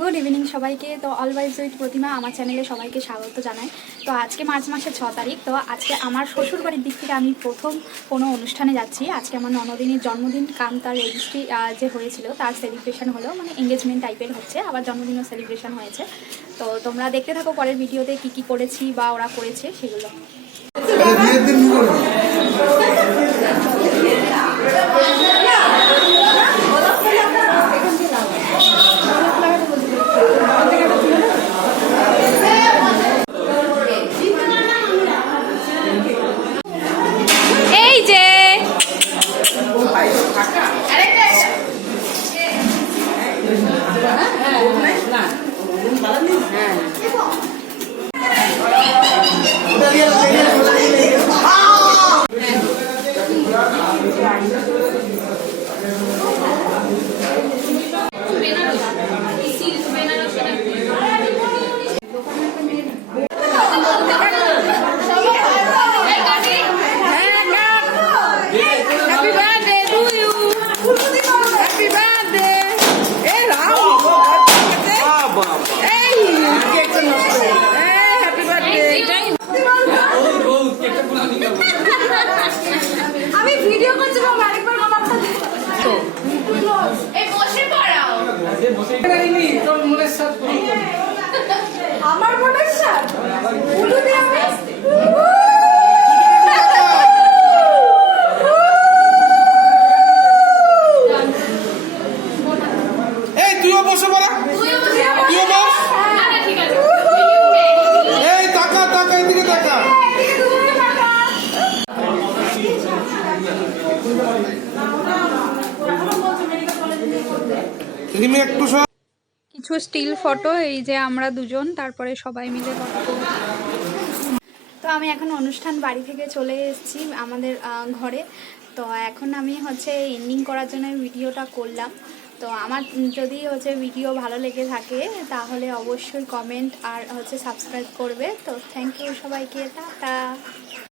Good evening সবাইকে। তো all wise with প্রতিমা আমার চ্যানেলে সবাইকে স্বাগত জানাই। তো আজকে মার্চ মাসের ছ তারিখ, তো আজকে আমার শ্বশুর বাড়ির দিক থেকে আমি প্রথম কোনো অনুষ্ঠানে যাচ্ছি। আজকে আমার ননদিনীর জন্মদিন কাম তার রেজিস্ট্রি যে হয়েছিল, তার সেলিব্রেশন হলো মানে এঙ্গেজমেন্ট টাইপের হচ্ছে, আবার জন্মদিনও সেলিব্রেশন হয়েছে। তো তোমরা দেখতে থাকো পরের ভিডিওতে কী কী করেছি বা ওরা করেছে সেগুলো। 哎哎我们吃我给把它弄起来 আমি ভিডিও করছি বাবা আরেকবার আমার আমার মনের সাথ উলুদে আমি কিছু স্টিল ফটো এই যে আমরা দুজন তারপরে সবাই মিলে ফটো তুলি তো আমি এখন অনুষ্ঠান বাড়ি থেকে চলে এসেছি আমাদের ঘরে। তো এখন আমি হচ্ছে এন্ডিং করার জন্য ভিডিওটা করলাম। তো আমার যদি হচ্ছে ভিডিও ভালো লেগে থাকে তাহলে অবশ্যই কমেন্ট আর হচ্ছে সাবস্ক্রাইব করবে। তো থ্যাংক ইউ সবাইকে টাটা।